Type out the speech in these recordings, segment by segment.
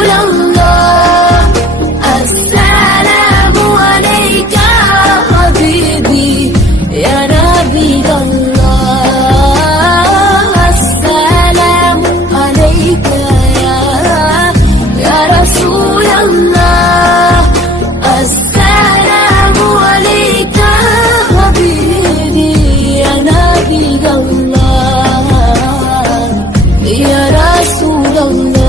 रसूल अल्लाह अस्सलामु अलैका हबीबी या नबी अल्लाह अस्सलामु अलैका या रसूल अल्लाह अस्सलामु अलैका हबीबी या नबी अल्लाह या रसूल अल्लाह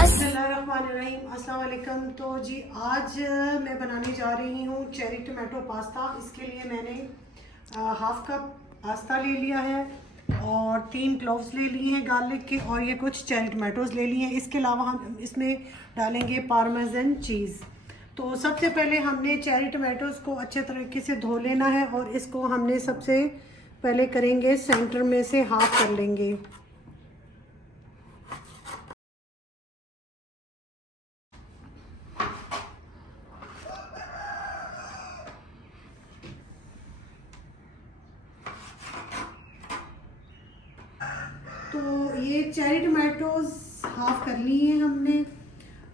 अस्सलाम वालेकुम। तो जी आज मैं बनाने जा रही हूँ चेरी टमाटो पास्ता। इसके लिए मैंने हाफ कप पास्ता ले लिया है और 3 क्लोव्स ले लिए हैं गार्लिक के, और ये कुछ चेरी टमाटोज़ ले लिए हैं। इसके अलावा हम इसमें डालेंगे पार्मेसन चीज़। तो सबसे पहले हमने चेरी टमाटोज़ को अच्छे तरीके से धो लेना है और इसको हमने सबसे पहले करेंगे सेंटर में से हाफ कर लेंगे। तो ये चेरी टमाटोज़ हाफ कर लिए हैं हमने।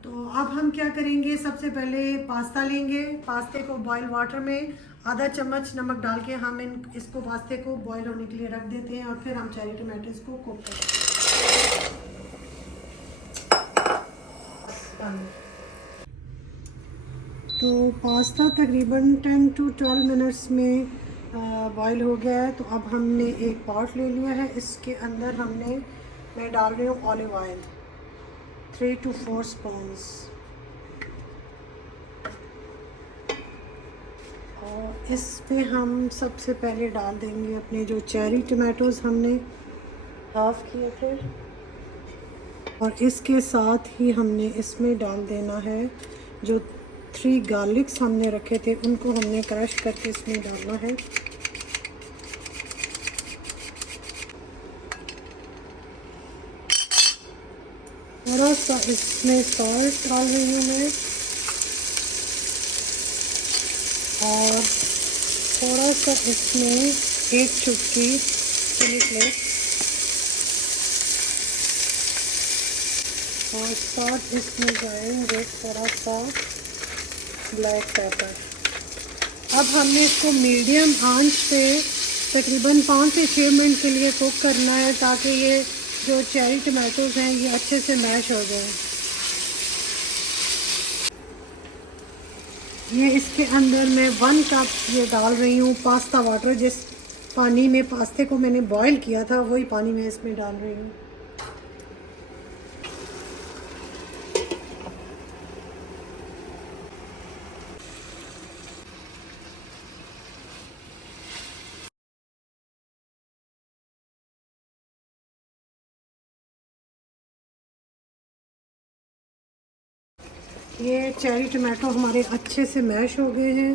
तो अब हम क्या करेंगे, सबसे पहले पास्ता लेंगे। पास्ते को बॉयल वाटर में आधा चम्मच नमक डाल के हम इसको पास्ते को बॉयल होने के लिए रख देते हैं और फिर हम चेरी टमाटोज़ को कुक करेंगे। तो पास्ता तकरीबन 10 to 12 मिनट्स में बॉयल हो गया है। तो अब हमने एक पॉट ले लिया है। इसके अंदर मैं डाल रही हूँ ऑलिव ऑयल 3 to 4 स्पून्स, और इस पे हम सबसे पहले डाल देंगे अपने जो चेरी टमाटोज़ हमने हाफ किए थे, और इसके साथ ही हमने इसमें डाल देना है जो 3 गार्लिक्स हमने रखे थे, उनको हमने क्रश करके इसमें डालना है। थोड़ा सा इसमें सॉल्ट डाल रही हूँ मैं, और थोड़ा सा इसमें 1 चुटकी चिली फ्लेक्स, और साथ इसमें जाएंगे थोड़ा सा ब्लैक पेपर। अब हमने इसको मीडियम आंच पे तकरीबन 5 से 6 मिनट के लिए कुक करना है, ताकि ये जो चेरी टमाटोज़ हैं ये अच्छे से मैश हो जाए। ये इसके अंदर मैं 1 कप ये डाल रही हूँ पास्ता वाटर। जिस पानी में पास्ते को मैंने बॉईल किया था वही पानी मैं इसमें डाल रही हूँ। ये चेरी टमाटो हमारे अच्छे से मैश हो गए हैं।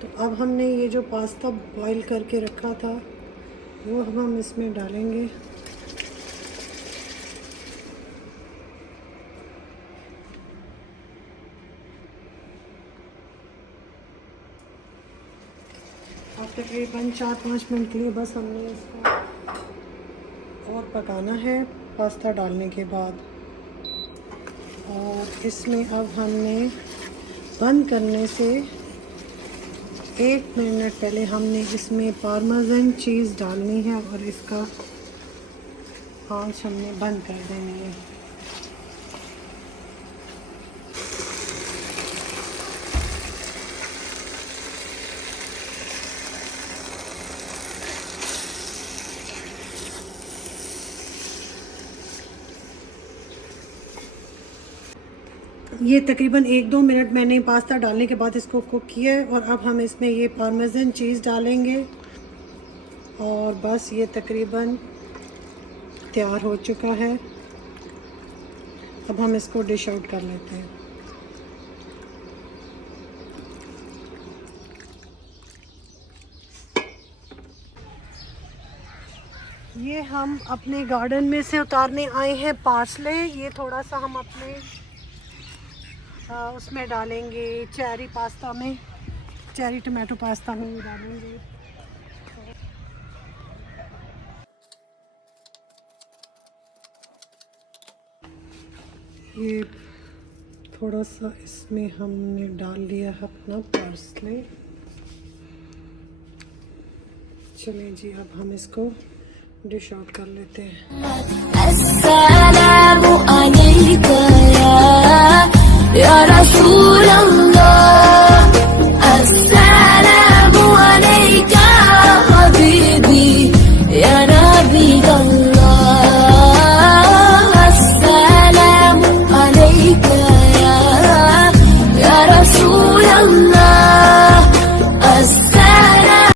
तो अब हमने ये जो पास्ता बॉईल करके रखा था वो हम इसमें डालेंगे। अब तकरीबन 4-5 मिनट के लिए बस हमने इसको और पकाना है पास्ता डालने के बाद। और इसमें अब हमने बंद करने से 1 मिनट पहले हमने इसमें पार्मेसन चीज़ डालनी है और इसका आंच हमने बंद कर देनी है। ये तकरीबन 1-2 मिनट मैंने पास्ता डालने के बाद इसको कुक किया है, और अब हम इसमें ये पार्मेसन चीज़ डालेंगे और बस ये तकरीबन तैयार हो चुका है। अब हम इसको डिश आउट कर लेते हैं। ये हम अपने गार्डन में से उतारने आए हैं पार्सले। ये थोड़ा सा हम अपने उसमें डालेंगे, चेरी पास्ता में, चेरी टमाटो पास्ता में डालेंगे। ये थोड़ा सा इसमें हमने डाल लिया है अपना पार्सले। चलिए जी, अब हम इसको डिश आउट कर लेते हैं। अस्सलामु अलैकुम।